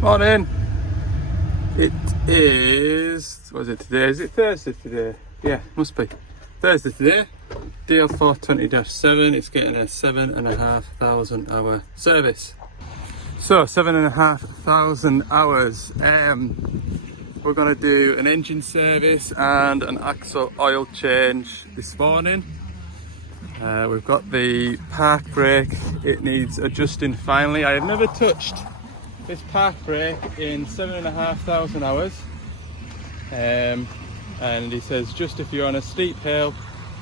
Morning. It is, what is it today? Is it Thursday today? Yeah, must be. Thursday today. DL4 20-7. It's getting a 7,500 hour service. So 7,500 hours. We're going to do an engine service and an axle oil change this morning. We've got the park brake. It needs adjusting finally. I have never touched this park brake in 7,500 hours. And he says just if you're on a steep hill,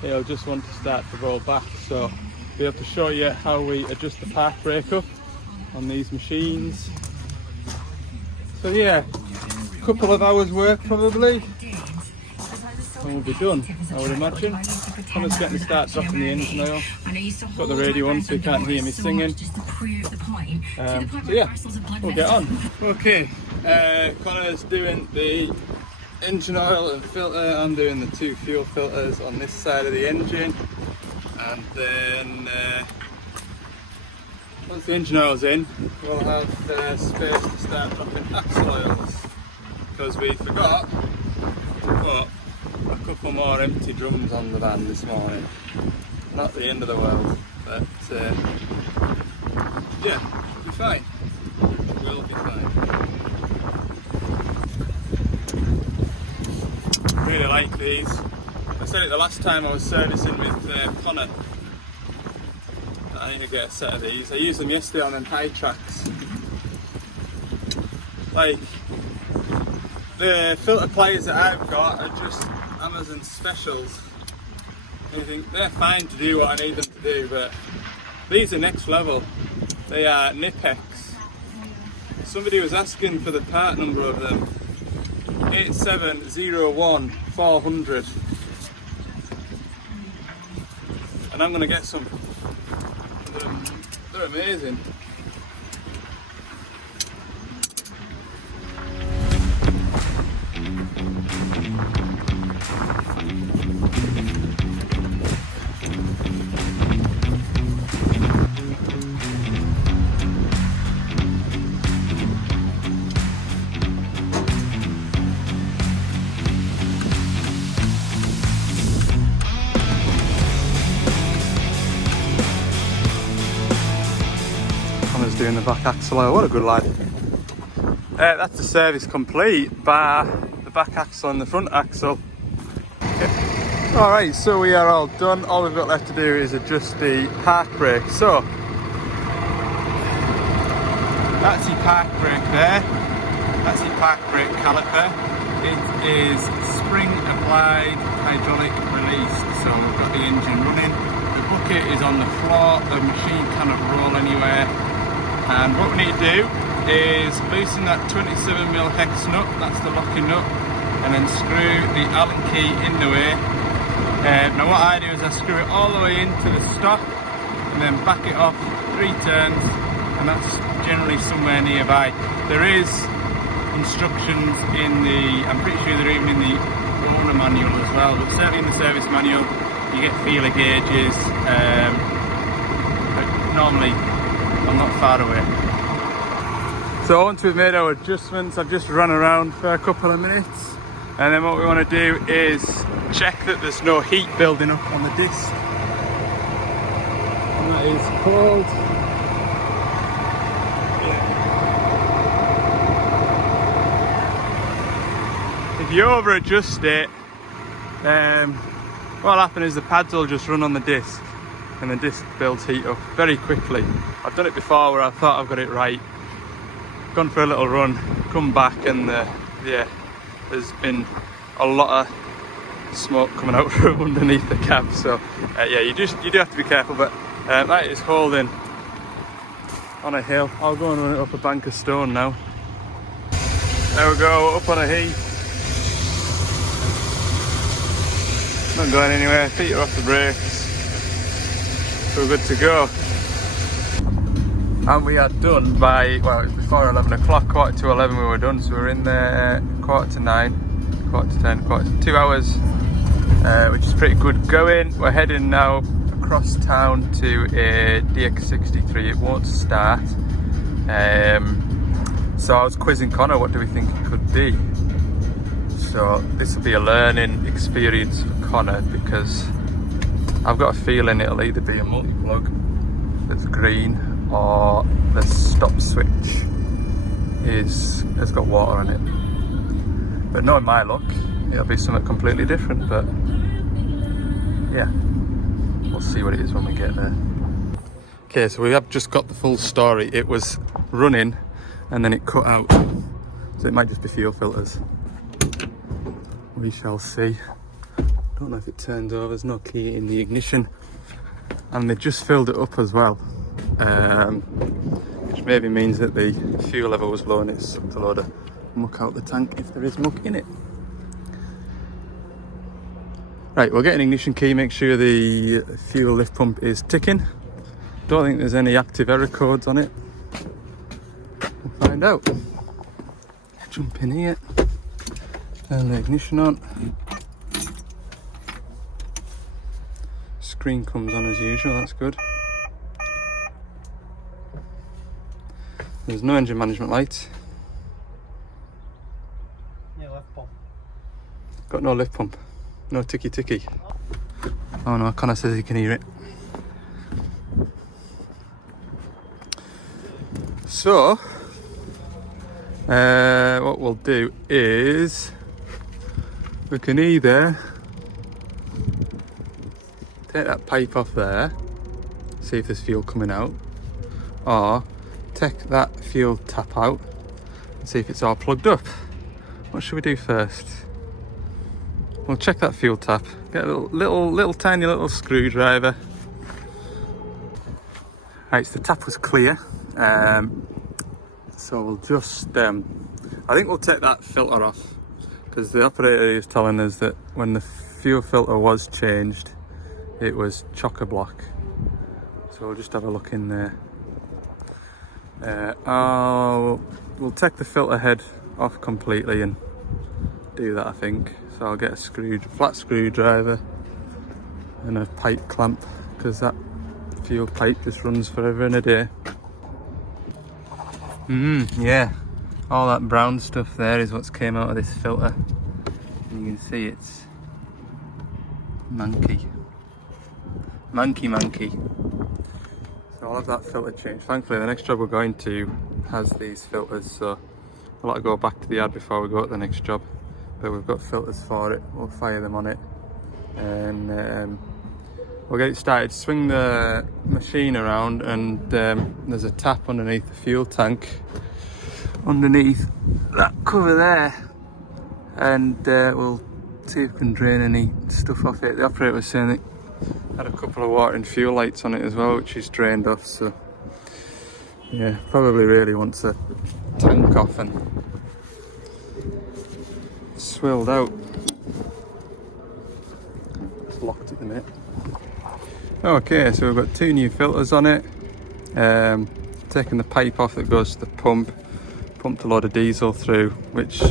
it'll just want to start to roll back. So we have to show you how we adjust the park brake up on these machines. So yeah, a couple of hours work probably, and we'll be done, I would imagine. I'm just getting to start dropping the engine oil. Got the radio on so you can't hear me singing. So yeah, we'll get on. Okay, Connor's doing the engine oil and filter. I'm doing the two fuel filters on this side of the engine. And then once the engine oil's in, we'll have space to start dropping axle oils. Because we forgot to put a couple more empty drums on the van this morning. Not the end of the world, but yeah, it'll be fine. It will be fine. Really like these. I said it the last time I was servicing with Connor. I need to get a set of these. I used them yesterday on them high tracks. Like, the filter pliers that I've got are just Amazon specials. I think they're fine to do what I need them to do, but these are next level. They are Nipex. Somebody was asking for the part number of them. 8701 400. And I'm gonna get some. They're amazing. Doing the back axle oil. What a good lad. That's the service complete, bar the back axle and the front axle. Okay. Alright, so we are all done. All we've got left to do is adjust the park brake. So that's your park brake there. That's your park brake caliper. It is spring applied hydraulic released, so we've got the engine running. The bucket is on the floor, the machine cannot roll anywhere. And what we need to do is loosen that 27mm hex nut, that's the locking nut, and then screw the Allen key in the way. Now what I do is I screw it all the way into the stop and then back it off 3 turns, and that's generally somewhere nearby. There is instructions in the, I'm pretty sure they're even in the owner manual as well, but certainly in the service manual you get feeler gauges, but normally I'm not far away. So once we've made our adjustments, I've just run around for a couple of minutes, and then what we want to do is check that there's no heat building up on the disc. And that is called, if you over adjust it, what'll happen is the pads will just run on the disc and the disc builds heat up very quickly. I've done it before where I thought I've got it right, gone for a little run, come back, and yeah, there's been a lot of smoke coming out from underneath the cab. So yeah, you do have to be careful, but that is holding on a hill. I'll go and run it up a bank of stone now. There we go, up on a heath. Not going anywhere, feet are off the brakes. We're good to go. And we are done by, well, it was before 11 o'clock, 11:15 we were done, so we're in there 9:15, 10:10, 2 hours, which is pretty good going. We're heading now across town to a DX63. It won't start, So I was quizzing Connor, what do we think it could be? So this will be a learning experience for Connor, because I've got a feeling it'll either be a multi-plug that's green, or the stop switch has got water on it. But knowing my luck, it'll be something completely different, but yeah, we'll see what it is when we get there. Okay, so we have just got the full story. It was running and then it cut out, so it might just be fuel filters. We shall see. Don't know if it turns over. There's no key in the ignition, and they just filled it up as well, which maybe means that the fuel level was low and it sucked a load of muck out the tank, if there is muck in it. Right, we'll get an ignition key, make sure the fuel lift pump is ticking. Don't think there's any active error codes on it. We'll find out. Jump in here, turn the ignition on. Screen comes on as usual, that's good. There's no engine management light. Yeah, lift pump. Got no lift pump. No ticky ticky. Oh no, Connor says he can hear it. So, what we'll do is we can either take that pipe off there, see if there's fuel coming out, or take that fuel tap out and see if it's all plugged up. What should we do first? We'll check that fuel tap, get a little tiny little screwdriver. Right, so the tap was clear, so we'll just, I think we'll take that filter off, because the operator is telling us that when the fuel filter was changed, it was chock-a-block. So we'll just have a look in there. We'll take the filter head off completely and do that, I think. So I'll get a flat screwdriver and a pipe clamp, because that fuel pipe just runs forever and a day. Yeah, all that brown stuff there is what's came out of this filter. And you can see it's manky. So I'll have that filter changed. Thankfully the next job we're going to has these filters, so I'll have to go back to the yard before we go to the next job. But we've got filters for it, we'll fire them on it, and we'll get it started. Swing the machine around, and there's a tap underneath the fuel tank, underneath that cover there, and we'll see if we can drain any stuff off it. The operator was saying that it had a couple of water and fuel lights on it as well, which is drained off, so yeah, probably really wants a tank off and swilled out. It's locked at the minute. Okay, so we've got two new filters on it. Taking the pipe off that goes to the pump, pumped a load of diesel through, which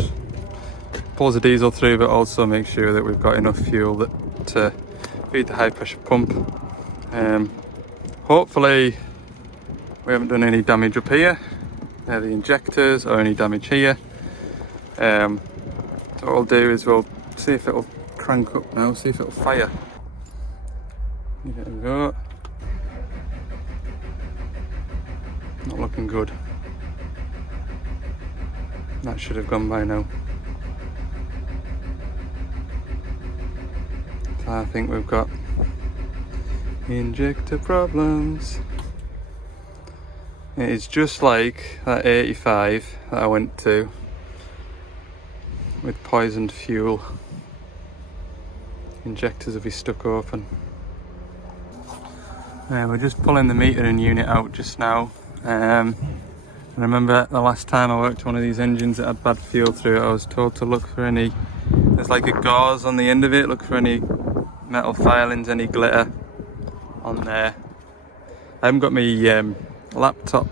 pulls the diesel through, but also makes sure that we've got enough fuel to feed the high pressure pump. Hopefully we haven't done any damage up here, the injectors, or any damage here. So what we'll do is we'll see if it'll crank up now, see if it'll fire. Give it a go. Not looking good. That should have gone by now. So I think we've got injector problems. It is just like that 85 that I went to with poisoned fuel. Injectors will be stuck open. We're just pulling the metering unit out just now. I remember the last time I worked one of these engines that had bad fuel through it, I was told to look for any, there's like a gauze on the end of it, look for any metal filings, any glitter on there. I haven't got my laptop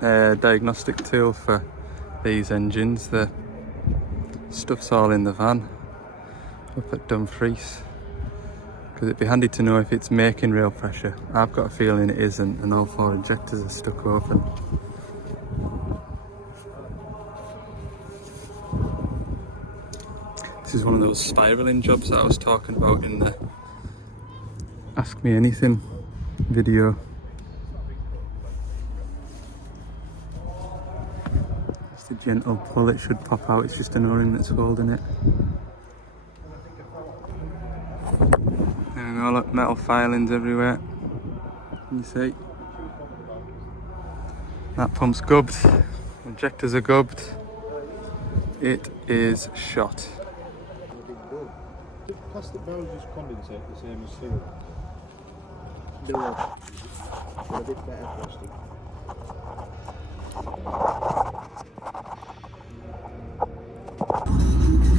diagnostic tool for these engines. The stuff's all in the van up at Dumfries, because it'd be handy to know if it's making real pressure. I've got a feeling it isn't, and all four injectors are stuck open. This is one of those spiralling jobs that I was talking about in the Ask Me Anything video. Just a gentle pull, it should pop out, it's just an O-ring that's holding it. There we go, look, metal filings everywhere. Can you see? That pump's gubbed, injectors are gubbed. It is shot. The plastic barrels just condensate the same as steel. No, they're a bit better plastic.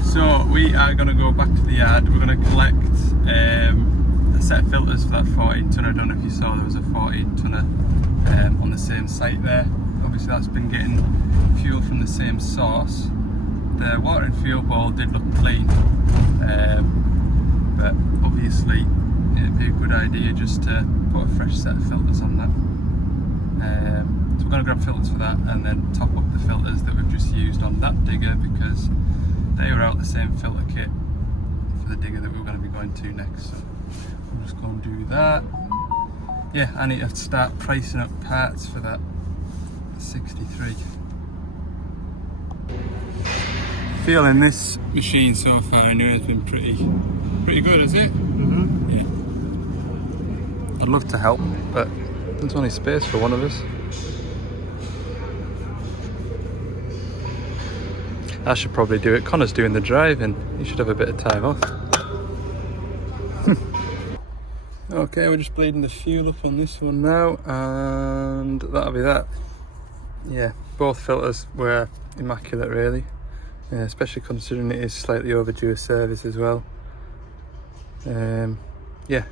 So we are going to go back to the yard. We're going to collect a set of filters for that 14 tonner. I don't know if you saw there was a 14 tonner on the same site there. Obviously that's been getting fuel from the same source. The water and fuel bowl did look clean, but obviously it'd be a good idea just to put a fresh set of filters on that. So we're going to grab filters for that and then top up the filters that we've just used on that digger, because they were out the same filter kit for the digger that we're going to be going to next. So I'm just going to do that. Yeah, I need to start pricing up parts for that 63. Feeling this machine so far I know has been pretty good, has it? Mm-hmm. Yeah. I'd love to help, but there's only space for one of us. I should probably do it. Connor's doing the driving. He should have a bit of time off. Okay, we're just bleeding the fuel up on this one now, and that'll be that. Yeah, both filters were immaculate really. Yeah, especially considering it is slightly overdue a service as well. Yeah,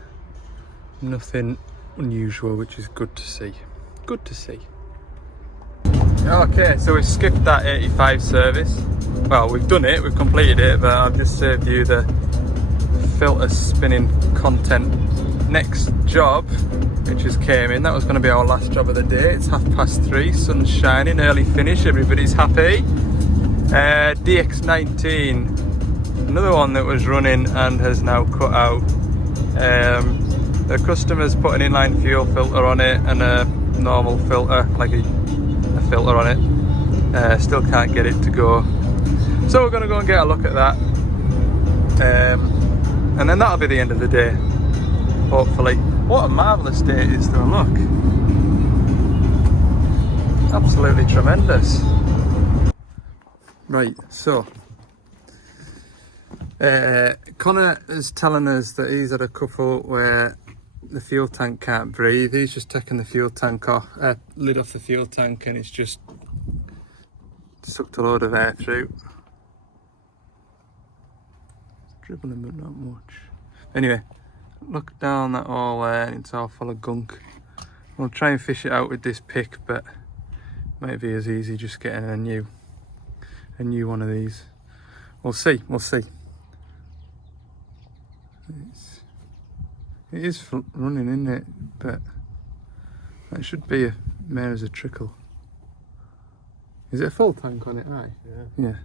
nothing unusual, which is good to see. Good to see. Okay, so we've skipped that 85 service. Well, we've done it, we've completed it, but I've just saved you the filter spinning content. Next job, which just came in, that was going to be our last job of the day. It's 3:30, sun's shining, early finish, everybody's happy. DX19, another one that was running and has now cut out. The customer's put an inline fuel filter on it and a normal filter, like a filter on it. Still can't get it to go. So we're going to go and get a look at that. And then that'll be the end of the day, hopefully. What a marvellous day it is though, look. Absolutely tremendous. Right, so Connor is telling us that he's had a couple where the fuel tank can't breathe. He's just taken the fuel tank off, lid off the fuel tank, and it's just sucked a load of air through. Dribbling but not much. Anyway, look down that hole there and it's all full of gunk. We'll try and fish it out with this pick, but it might be as easy just getting a new one of these. We'll see, we'll see. It is running, isn't it? But that should be a mere as a trickle. Is it a full tank on it? Aye. Yeah.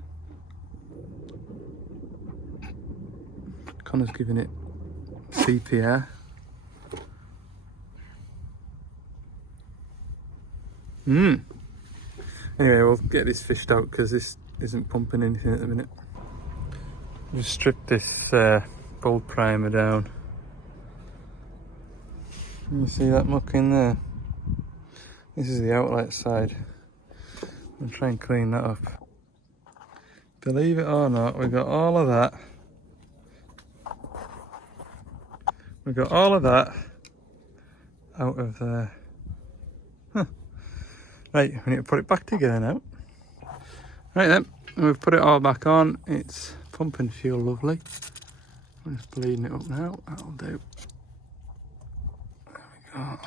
Connor's giving it CPR. Anyway, we'll get this fished out because this isn't pumping anything at the minute. Just strip this bulb primer down. You see that muck in there? This is the outlet side. I'll try and clean that up. Believe it or not, we got all of that. We got all of that out of there. Huh. Right, we need to put it back together now. Right then, we've put it all back on. It's pumping fuel lovely. I'm just bleeding it up now. That'll do. There we go.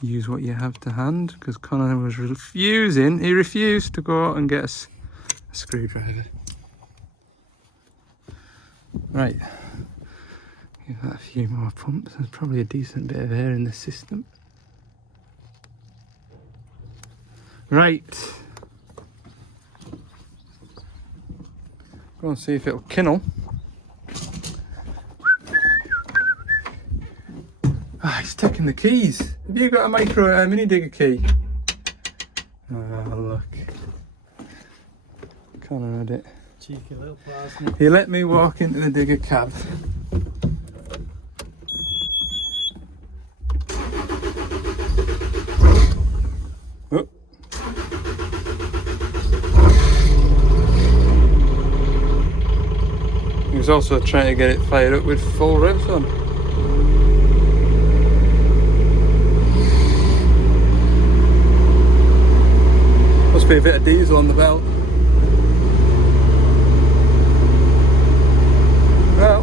Use what you have to hand, because Connor was refusing. He refused to go out and get a screwdriver. Right. Give that a few more pumps. There's probably a decent bit of air in the system. Go and see if it'll kindle. Ah, he's taking the keys. Have you got a mini digger key? Oh, look. Connor had it. Cheeky little bastard. He let me walk into the digger cab. Oh. He was also trying to get it fired up with full revs on. Must be a bit of diesel on the belt. Well,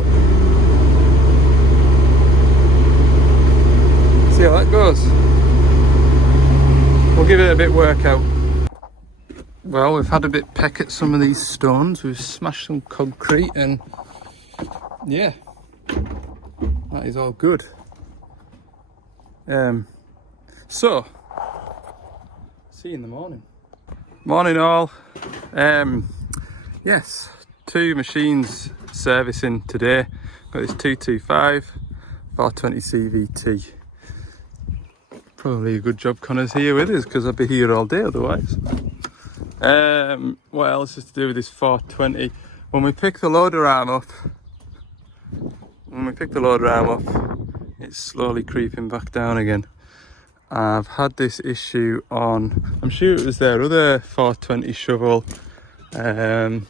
see how that goes. We'll give it a bit workout. Well, we've had a bit peck at some of these stones. We've smashed some concrete and yeah, that is all good. So, see you in the morning. Morning all. Yes, 2 machines servicing today. Got this 225 420 CVT. Probably a good job Connor's here with us because I'd be here all day otherwise. What else is to do with this 420? When we pick the loader arm up, it's slowly creeping back down again. I've had this issue on, I'm sure it was their other 420 shovel, and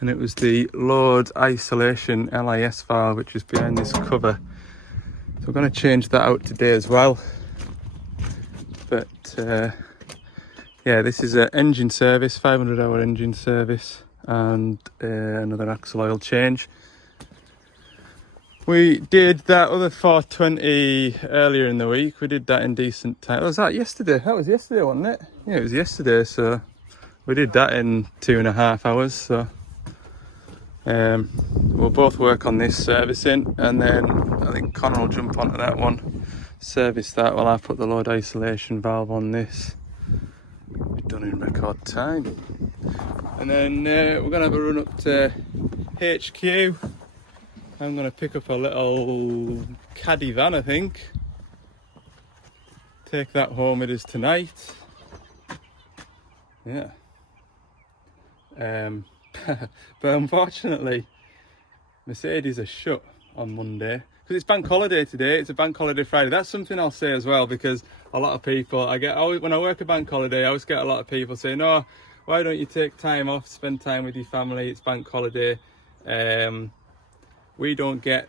it was the load isolation LIS valve which is behind this cover. So we're going to change that out today as well. But yeah, this is an engine service, 500-hour engine service, and another axle oil change. We did that other 420 earlier in the week. We did that in decent time. Was that yesterday? That was yesterday, wasn't it? Yeah, it was yesterday. So we did that in 2.5 hours. So we'll both work on this servicing, and then I think Connor will jump onto that one, service that while I put the load isolation valve on this. We've done in record time. And then we're going to have a run up to HQ. I'm going to pick up a little caddy van, I think. Take that home with us tonight. Yeah. But unfortunately, Mercedes are shut on Monday. Because it's bank holiday today, it's a bank holiday Friday. That's something I'll say as well, because a lot of people, when I work a bank holiday, I always get a lot of people saying, oh, why don't you take time off, spend time with your family, it's bank holiday. We don't get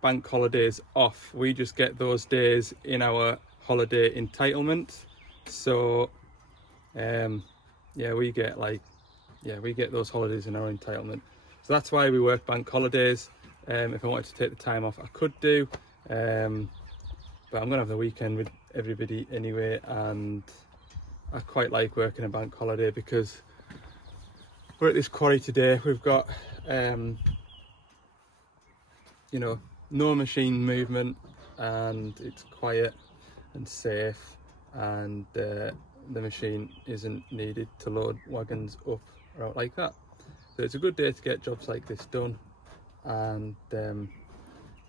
bank holidays off, we just get those days in our holiday entitlement. So yeah, we get those holidays in our entitlement. So that's why we work bank holidays. If I wanted to take the time off, I could do, but I'm gonna have the weekend with everybody anyway, and I quite like working a bank holiday because we're at this quarry today. We've got you know, no machine movement, and it's quiet and safe, and the machine isn't needed to load wagons up or out like that. So it's a good day to get jobs like this done, and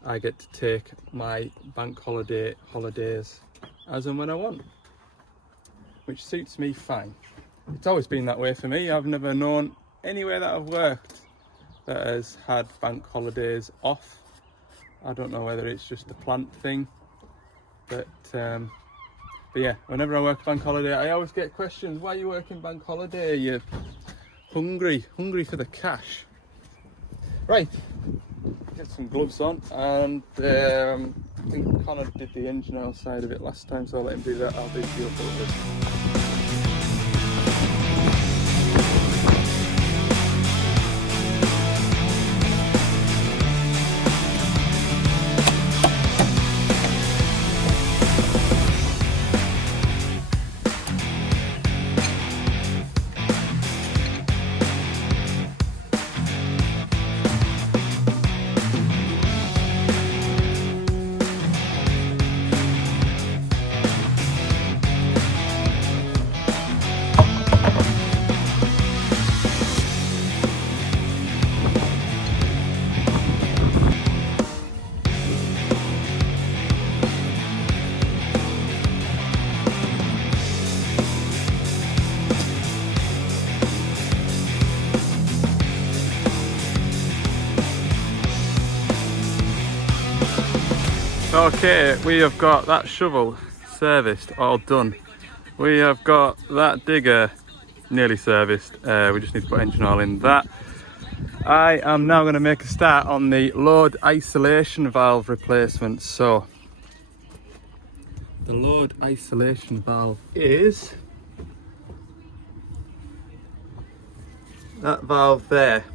I get to take my bank holidays as and when I want, which suits me fine. It's always been that way for me. I've never known anywhere that I've worked that has had bank holidays off. I don't know whether it's just a plant thing, but yeah, whenever I work bank holiday, I always get questions, why are you working bank holiday? Are you hungry for the cash? Right, get some gloves on, and I think Connor did the engine oil side of it last time, so I'll let him do that. I'll do the fuel filters. Okay, we have got that shovel serviced, all done. We have got that digger nearly serviced. We just need to put engine oil in that. I am now going to make a start on the load isolation valve replacement. So the load isolation valve is that valve there,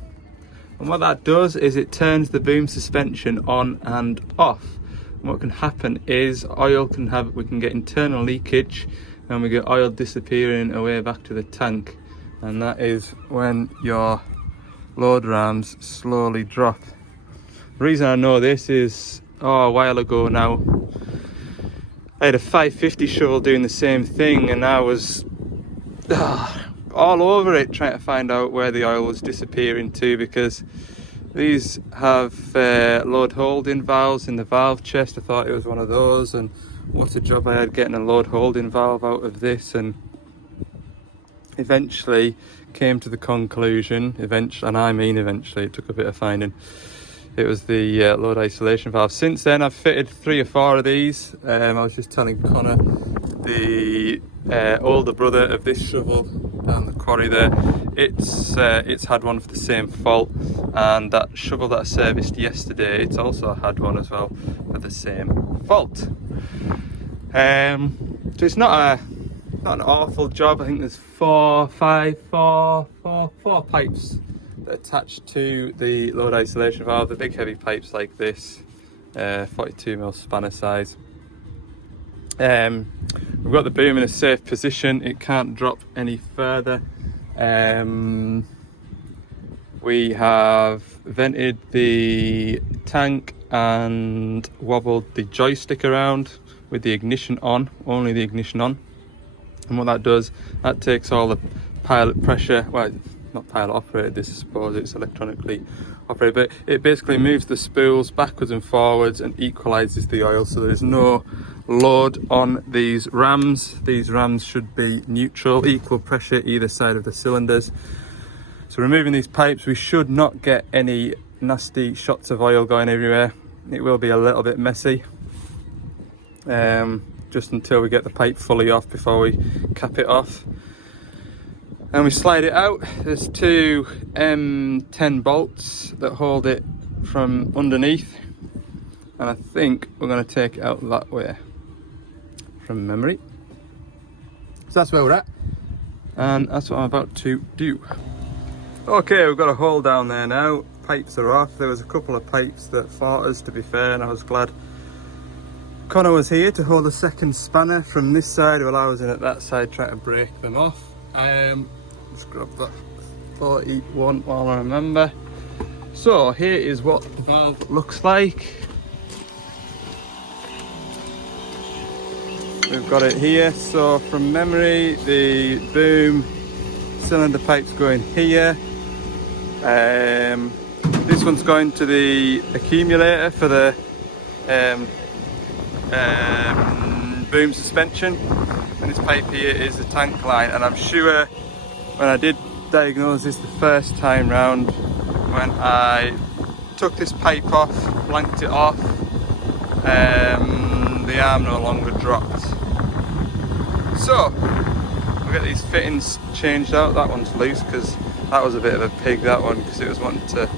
and what that does is it turns the boom suspension on and off. And what can happen is we can get internal leakage, and we get oil disappearing away back to the tank, and that is when your load rams slowly drop. The reason I know this is a while ago now I had a 550 shovel doing the same thing, and I was all over it trying to find out where the oil was disappearing to, because these have load holding valves in the valve chest. I thought it was one of those, and what a job I had getting a load holding valve out of this, and eventually came to the conclusion, and I mean eventually, it took a bit of finding, it was the load isolation valve. Since then I've fitted 3 or 4 of these. I was just telling Connor, the older brother of this shovel down the quarry there, it's had one for the same fault, and that shovel that I serviced yesterday, it's also had one as well for the same fault. So it's not an awful job. I think there's 4 pipes that attach to the load isolation valve. The big heavy pipes like this, 42mm spanner size. We've got the boom in a safe position, it can't drop any further. We have vented the tank and wobbled the joystick around with the ignition on, only the ignition on. And what that does, that takes all the pilot pressure, well, not pilot operated this, I suppose it's electronically operated, but it basically moves the spools backwards and forwards and equalizes the oil, so there's no load on these rams. These rams should be neutral, equal pressure either side of the cylinders. So removing these pipes, we should not get any nasty shots of oil going everywhere. It will be a little bit messy, just until we get the pipe fully off before we cap it off. And we slide it out. There's 2 M10 bolts that hold it from underneath, and I think we're going to take it out that way from memory. So that's where we're at, and that's what I'm about to do. Okay, we've got a hole down there now. Pipes are off. There was a couple of pipes that fought us, to be fair, and I was glad Connor was here to hold a second spanner from this side to allow us in at that side, trying to break them off. Let's grab that 41 while I remember. So here is what the valve looks like. We've got it here. So from memory, the boom cylinder pipe's going here. This one's going to the accumulator for the boom suspension, and this pipe here is the tank line. And I'm sure when I did diagnose this the first time round, when I took this pipe off, blanked it off, the arm no longer dropped. So we'll get these fittings changed out. That one's loose because that was a bit of a pig, that one, because it was wanting to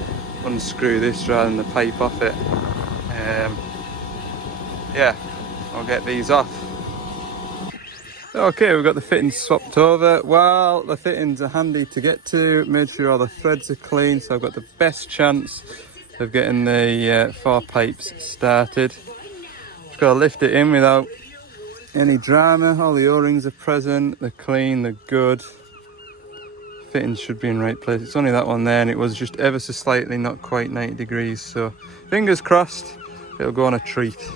unscrew this rather than the pipe off it. Yeah, I'll get these off. Okay, we've got the fittings swapped over. Well, the fittings are handy to get to. Made sure all the threads are clean, so I've got the best chance of getting the 4 pipes started. Just got to lift it in without any drama. All the O-rings are present, they're clean, they're good. Fittings should be in the right place. It's only that one there, and it was just ever so slightly not quite 90 degrees, so fingers crossed it'll go on a treat.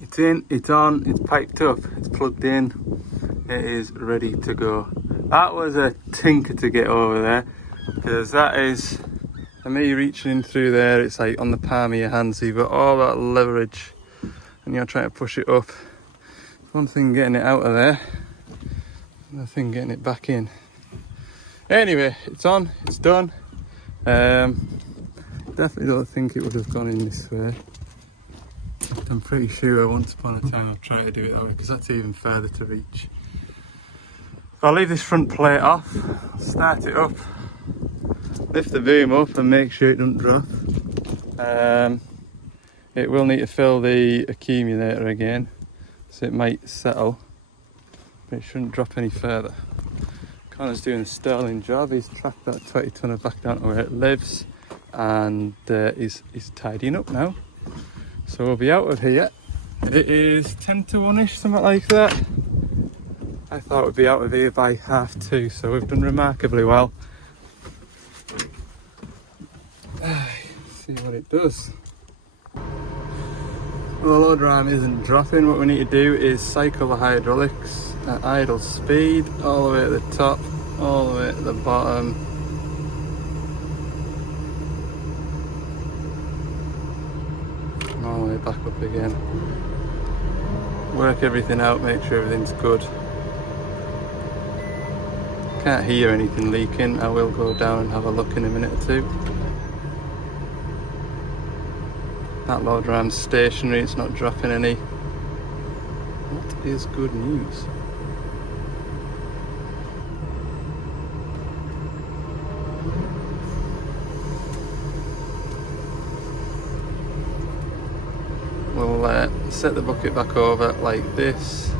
It's in, it's on, it's piped up, it's plugged in, it is ready to go. That was a tinker to get over there, because that is, for me reaching in through there, it's like on the palm of your hand, so you've got all that leverage and you're trying to push it up. One thing getting it out of there, another thing getting it back in. Anyway, it's on, it's done. Definitely don't think it would have gone in this way. I'm pretty sure once upon a time I've tried to do it that way because that's even further to reach. I'll leave this front plate off, start it up, lift the boom up and make sure it doesn't drop. It will need to fill the accumulator again, so it might settle, but it shouldn't drop any further. Connor's doing a sterling job. He's tracked that 20 tonner back down to where it lives, and he's tidying up now. So we'll be out of here. It is 10 to 1ish, something like that. I thought we'd be out of here by 2:30, so we've done remarkably well. See what it does. Well, the load ram isn't dropping. What we need to do is cycle the hydraulics at idle speed all the way at the top, all the way at the bottom. And all the way back up again. Work everything out, make sure everything's good. Can't hear anything leaking. I will go down and have a look in a minute or two. That load ram's stationary, it's not dropping any. What is good news? We'll set the bucket back over like this.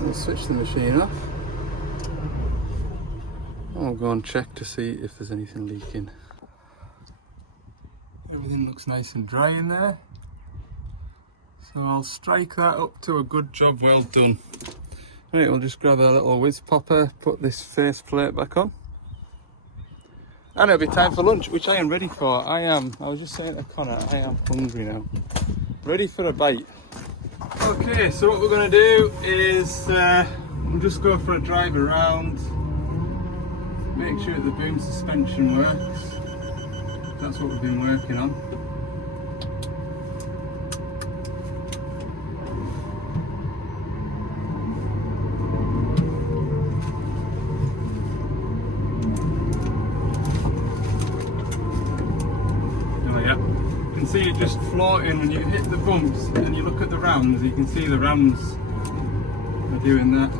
We'll switch the machine off. I'll go and check to see if there's anything leaking. Everything looks nice and dry in there. So I'll strike that up to a good job well done. Right, we'll just grab a little whiz popper, put this face plate back on. And it'll be time for lunch, which I am ready for. I was just saying to Connor, I am hungry now. Ready for a bite. Okay, so what we're going to do is we'll just go for a drive around, make sure that the boom suspension works. That's what we've been working on. You can see it just floating when you hit the bumps and you look at the rams. You can see the rams are doing that.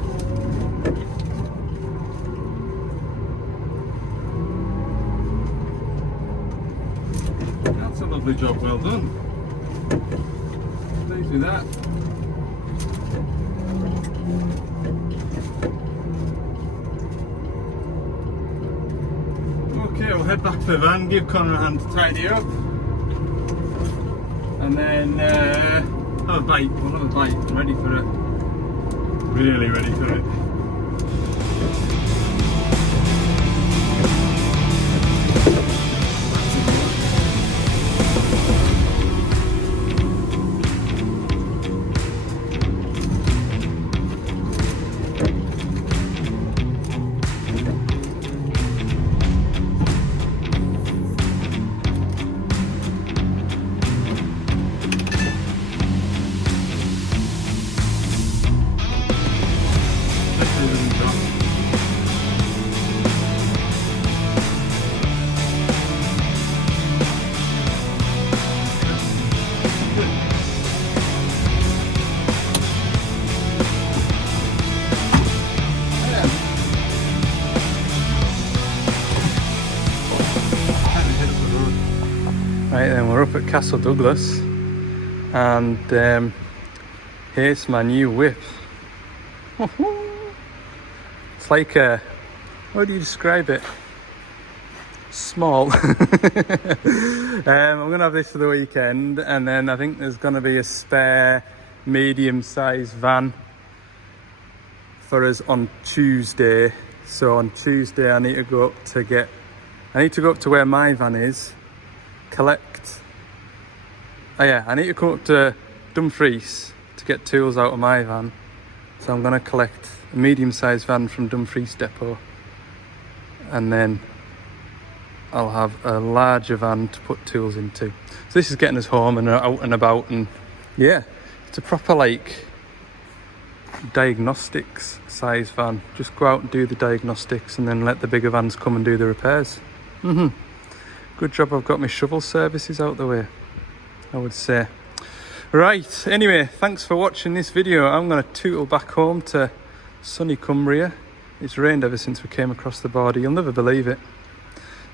That's a lovely job, well done. Pleased with that. Okay, we'll head back to the van, give Connor a hand to tidy up. And then have a bite. We'll have a bite. I'm ready for it. Really ready for it. Right then, we're up at Castle Douglas, and here's my new whip. It's like a, how do you describe it? Small. I'm gonna have this for the weekend, and then I think there's gonna be a spare medium-sized van for us on Tuesday. So on Tuesday I need to go up to where my van is, collect. I need to come up to Dumfries to get tools out of my van. So I'm going to collect a medium-sized van from Dumfries depot, and then I'll have a larger van to put tools into. So this is getting us home and out and about, and yeah, it's a proper like diagnostics size van. Just go out and do the diagnostics and then let the bigger vans come and do the repairs. Good job I've got my shovel services out the way, I would say. Right, anyway, thanks for watching this video. I'm going to tootle back home to sunny Cumbria. It's rained ever since we came across the border. You'll never believe it.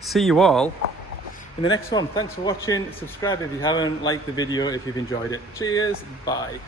See you all in the next one. Thanks for watching. Subscribe if you haven't. Like the video if you've enjoyed it. Cheers. Bye.